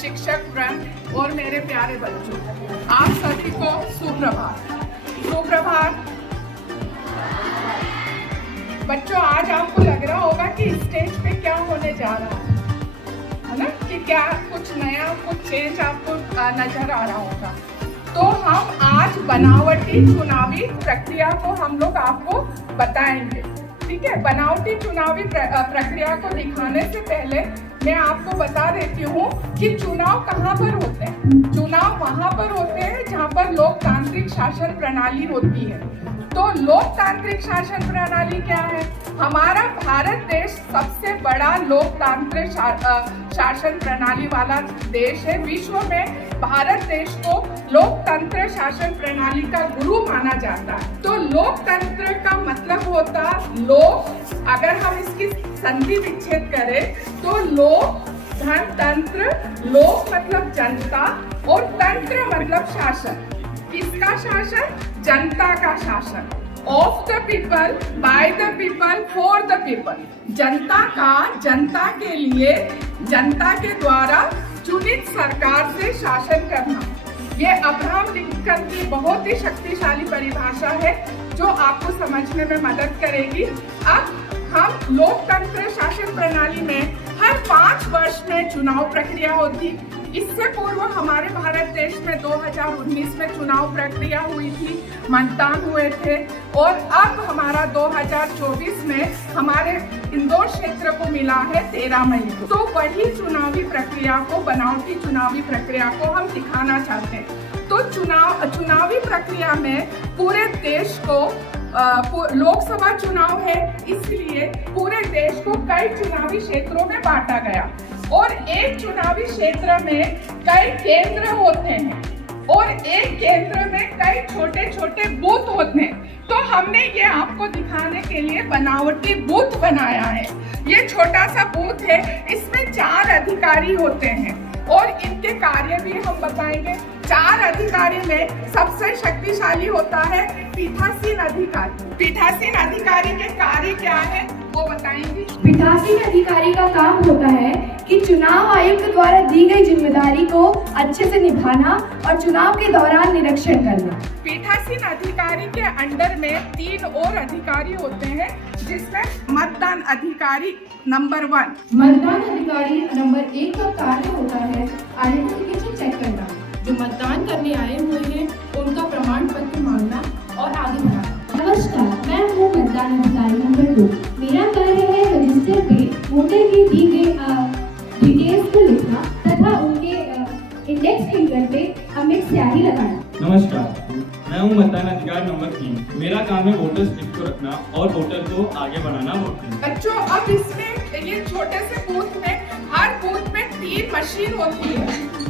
शिक्षक वृंद और मेरे प्यारे बच्चों, आप सभी को सुप्रभात। सुप्रभात बच्चों, आज आपको लग रहा होगा कि स्टेज पे क्या होने जा रहा है ना, कि क्या कुछ नया, कुछ चेंज आपको नजर आ रहा होगा। तो हम आज बनावटी चुनावी प्रक्रिया को हम लोग आपको बताएंगे, ठीक है। बनावटी चुनावी प्रक्रिया को दिखाने से पहले मैं आपको बता देती हूँ कि चुनाव कहाँ पर होते हैं। चुनाव वहाँ पर होते हैं जहाँ पर लोकतांत्रिक शासन प्रणाली होती है। तो लोकतांत्रिक शासन प्रणाली क्या है? हमारा भारत देश सबसे बड़ा लोकतांत्रिक शासन प्रणाली वाला देश है। विश्व में भारत देश को लोकतंत्र शासन प्रणाली का गुरु माना जाता है। तो लोकतंत्र का मतलब होता लोक, अगर हम इसकी संधि विच्छेद करें तो लोक धन तंत्र, लोक मतलब जनता और तंत्र मतलब शासन। किसका शासन? जनता का शासन। Of the people, by the people, for the people. जनता का, जनता के लिए, जनता के द्वारा चुनित सरकार से शासन करना। ये अब्राहम लिंकन की बहुत ही शक्तिशाली परिभाषा है जो आपको समझने में मदद करेगी। अब हम लोकतंत्र शासन प्रणाली में हर 5 वर्ष में चुनाव प्रक्रिया होती। इससे पूर्व हमारे भारत देश में 2019 में चुनाव प्रक्रिया हुई थी, मतदान हुए थे, और अब हमारा 2024 में हमारे इंदौर क्षेत्र को मिला है 13 मई को। तो वही चुनावी प्रक्रिया को, बनावटी चुनावी प्रक्रिया को हम दिखाना चाहते हैं। तो चुनावी प्रक्रिया में पूरे देश को, लोकसभा चुनाव है इसलिए पूरे देश को कई चुनावी क्षेत्रों में बांटा गया, और एक चुनावी क्षेत्र में कई केंद्र होते हैं और एक केंद्र में कई छोटे छोटे बूथ होते हैं। तो हमने ये आपको दिखाने के लिए बनावटी बूथ बनाया है। ये छोटा सा बूथ है, इसमें 4 अधिकारी होते हैं और इनके कार्य भी हम बताएंगे। 4 अधिकारी में सबसे शक्तिशाली होता है पीठासीन अधिकारी। पीठासीन अधिकारी के कार्य क्या है वो बताएंगे। पीठासीन अधिकारी का काम होता है कि चुनाव आयुक्त द्वारा दी गई जिम्मेदारी को अच्छे से निभाना और चुनाव के दौरान निरीक्षण करना। पीठासीन अधिकारी के अंडर में 3 और अधिकारी होते हैं, जिसमें मतदान अधिकारी नंबर 1। मतदान अधिकारी नंबर 1 का कार्य होता है आइडेंटिफिकेशन चेक करना, जो मतदान करने आए हुए हैं उनका प्रमाण पत्र मांगना और आगे बढ़ाना। नमस्कार, मैं हूँ मतदान अधिकारी नंबर 2। मेरा कार्य है रजिस्टर पे वोटर की दी गई डिटेल्स को लिखना तथा उनके इंडेक्स फिंगर पे अमिट स्याही लगाना। नमस्कार, मैं हूँ मतदान अधिकारी नंबर 3। मेरा काम है वोटर स्लिप को रखना और वोटर को आगे बढ़ाना वोट देना। बच्चों, अब इसमें ये छोटे से बूथ में, हर बूथ में 3 मशीन होती है।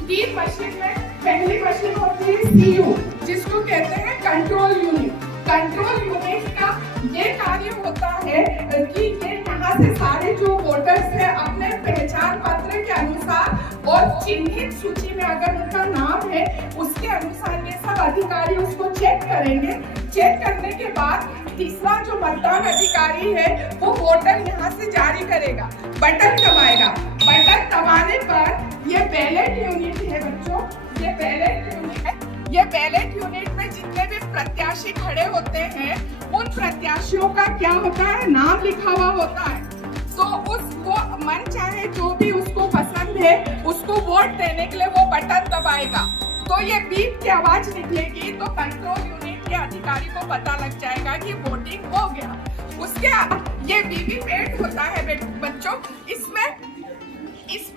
3 मशीन में पहली मशीन होती है CU, जिसको कहते हैं कंट्रोल यूनिट। कंट्रोल यूनिट का ये कार्य होता है कि ये यहाँ से सारे जो वोटर्स हैं अपने पहचान पत्र के अनुसार और चिन्हित सूची में अगर उनका नाम है उसके अनुसार ये सब अधिकारी उसको चेक करेंगे। चेक करने के बाद तीसरा जो मतदान अधिकारी है वो वोटर यहाँ से जारी करेगा, बटन दबाएगा। बटन दबाने पर ये बैलेट यूनिट है बच्चों, ये बैलेट यूनिट है। ये बैलेट यूनिट में जितने भी प्रत्याशी खड़े होते हैं उन प्रत्याशियों का क्या होता है, नाम लिखा हुआ होता है। तो उसको मन चाहे जो भी उसको पसंद है उसको वोट देने के लिए वो बटन दबाएगा, तो ये बीप की आवाज निकलेगी, तो कंट्रोल यूनिट के अधिकारी को पता लग जाएगा कि वोटिंग हो गया। उसके बाद ये वीवीपैट होता है बच्चों, इसमें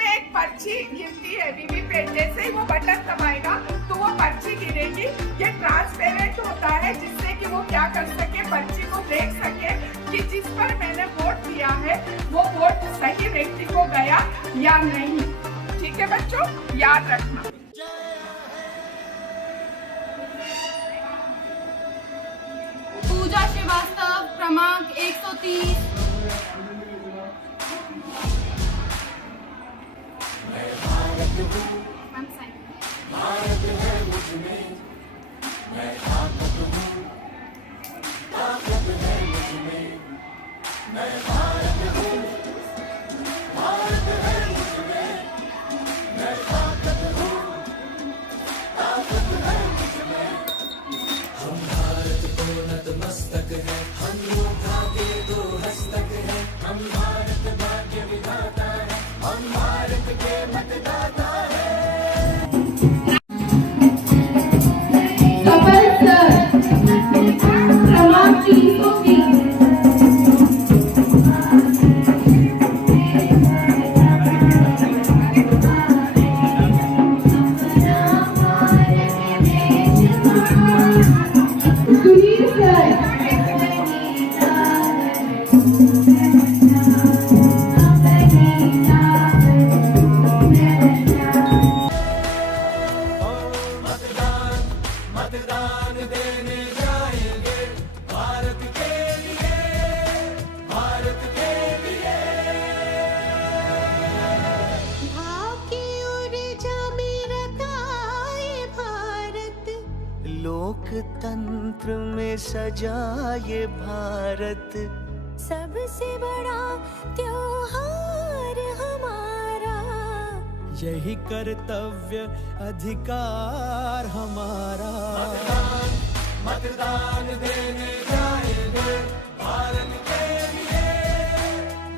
एक पर्ची गिरती है वीवीपैट। जैसे ही वो बटन दबाएगा तो वो पर्ची गिरेगी। ये ट्रांसपेरेंट होता है जिससे कि वो क्या कर सके, पर्ची को देख सके कि जिस पर मैंने वोट दिया है वो वोट सही व्यक्ति को गया या नहीं। ठीक है बच्चों, याद रखना। पूजा श्रीवास्तव, क्रमांक 130। भारत है मुझमें, मैं ताकत हूँ, ताकत है मुझमें, मैं भारत हूँ, भारत है मुझमें, मैं ताकत 320। सुनील सर। मतदान मतदान देने जाएंगे भारत के लिए, भारत के लिए। भाव की ऊर्जा में रताए भारत, लोकतंत्र में सजा ये भारत, सबसे बड़ा त्योहार हमारा, यही कर्तव्य अधिकार हमारा। मतदान देने जाएंगे भारत के लिए,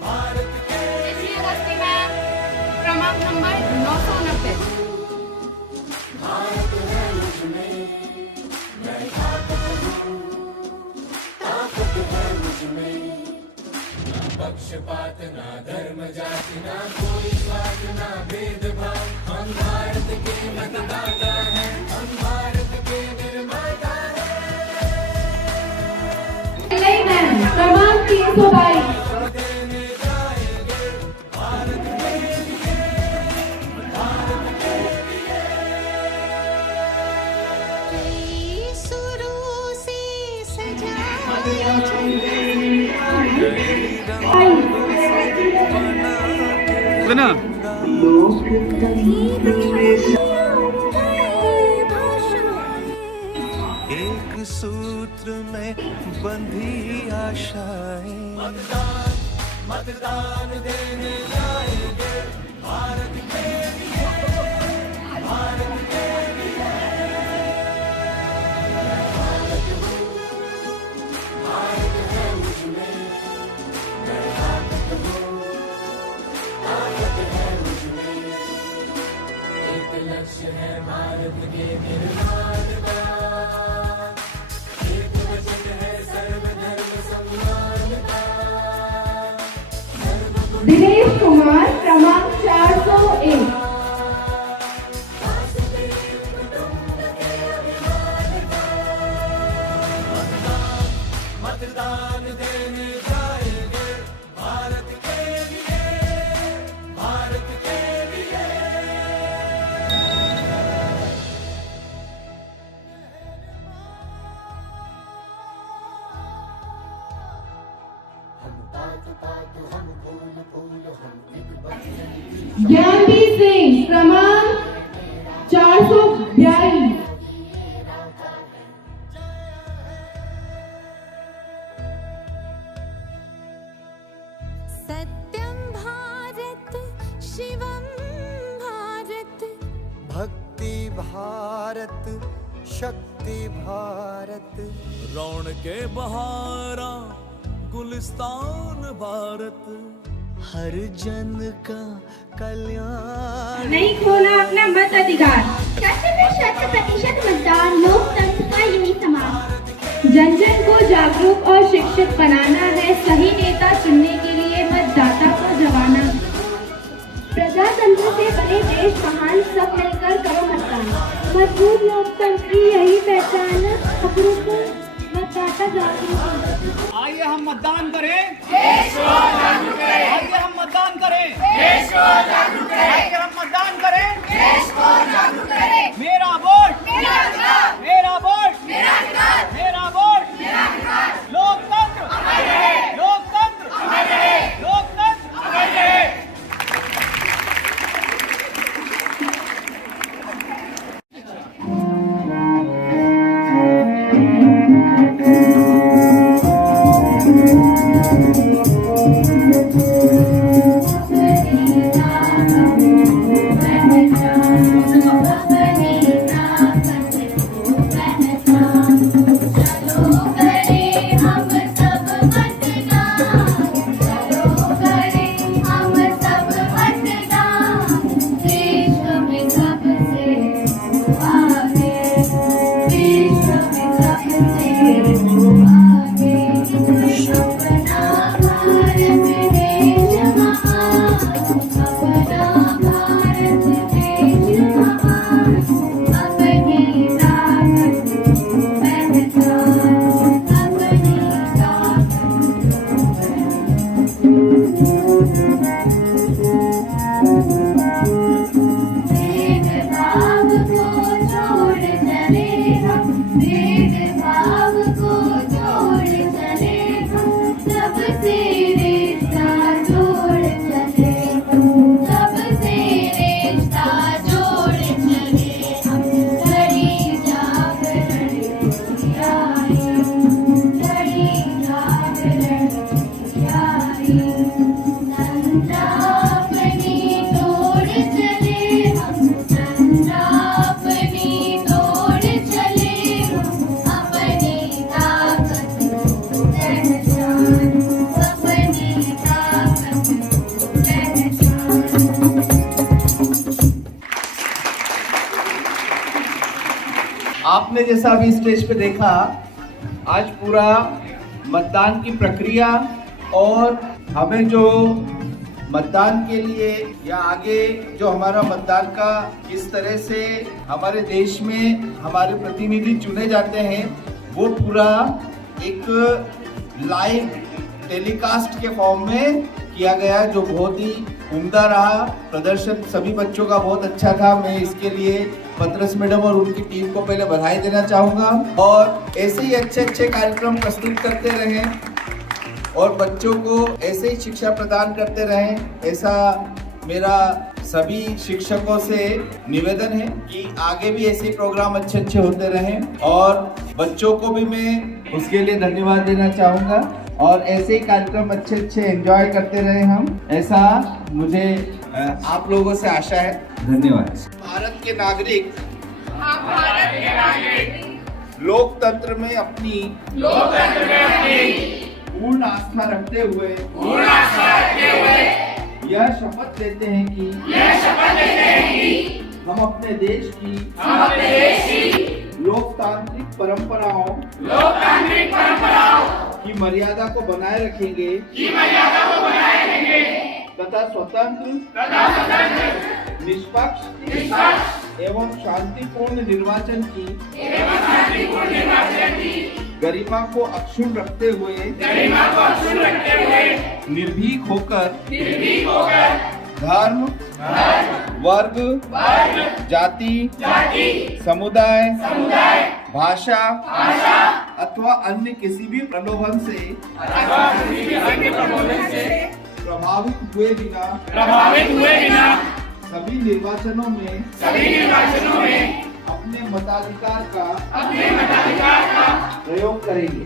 भारत के लिए। हस्ती में क्रमांक नंबर 990। भारत है मुझमें, मैं ताकत हूँ, ताकत है मुझमें। ना पक्षपात, ना धर्म जाति, ना कोई स्वार्थ, ना भेदभाव। हम भारत के मतदाता हैं, हम भारत के निर्माता हैं। क्रमांक 322। देने जाएंगे भारत के लिए, भारत के लिए। कई सुरों से सजाए सुना एक सूत्र में बंधी आशाएं, मतदान देने जाएंगे भारत के लिए, भारत के लिए। भारत है मुझमें, मैं ताकत हूँ, ताकत है मुझमें। एक लक्ष्य है भारत के निर्माण का, एक वचन है सर्वधर्म सम्मान का। दिनेश कुमार। क्रमांक 401। मतदान देने जाएंगे भारत के लिए, भारत के लिए। हम पात पात, हम फूल फूल, हम एक बच्चे। ज्ञानदीप सिंह। क्रमांक 442। सत्यम भारत, शिवम भारत, भक्ति भारत, शक्ति भारत, रौनके बहारा, गुलिस्तान भारत। हर जन का कल्याण। नहीं खोना अपना मताधिकार। 100% मतदान लोकतंत्र का यही समाज। जन जन को जागरूक और शिक्षित बनाना है, सही नेता चुनने के लिए मतदाता को जगाना। प्रजातंत्र से बने देश महान, सब मिलकर करो मतदान। मजबूत लोकतंत्र की यही पहचान, मतदाता जागरूक। आइए हम मतदान करें, देश को जागरूक करें। आइए हम मतदान करें, देश को जागरूक करें। आइए हम मतदान करें, देश को जागरूक करें। मेरा वोट मेरा अधिकार, मेरा वोट मेरा अधिकार, मेरा वोट मेरा अधिकार। लोकतंत्र अमर रहे, लोकतंत्र अमर रहे, लोकतंत्र अमर रहे। Thank you. आपने जैसा अभी स्टेज पे देखा, आज पूरा मतदान की प्रक्रिया और हमें जो मतदान के लिए या आगे जो हमारा मतदान का किस तरह से हमारे देश में हमारे प्रतिनिधि चुने जाते हैं, वो पूरा एक लाइव टेलीकास्ट के फॉर्म में किया गया, जो बहुत ही उम्दा रहा। प्रदर्शन सभी बच्चों का बहुत अच्छा था। मैं इसके लिए पत्रस मैडम और उनकी टीम को पहले बधाई देना चाहूँगा और ऐसे ही अच्छे कार्यक्रम प्रस्तुत करते रहें और बच्चों को ऐसे ही शिक्षा प्रदान करते रहें, ऐसा मेरा सभी शिक्षकों से निवेदन है कि आगे भी ऐसे प्रोग्राम अच्छे होते रहें और बच्चों को भी मैं उसके लिए धन्यवाद देना चाहूँगा और ऐसे ही कार्यक्रम अच्छे एंजॉय करते रहे हम, ऐसा मुझे आप लोगों से आशा है। धन्यवाद। भारत के नागरिक लोकतंत्र में अपनी पूर्ण आस्था रखते हुए यह शपथ लेते हैं कि हम अपने देश की लोकतांत्रिक परंपराओं की मर्यादा को बनाए रखेंगे तथा स्वतंत्र निष्पक्ष एवं शांतिपूर्ण निर्वाचन की गरिमा को अक्षुण्ण रखते हुए निर्भीक होकर धर्म, वर्ग, जाति, समुदाय, भाषा अथवा अन्य किसी भी प्रलोभन से प्रभावित हुए बिना सभी निर्वाचनों में अपने मताधिकार का प्रयोग करेंगे।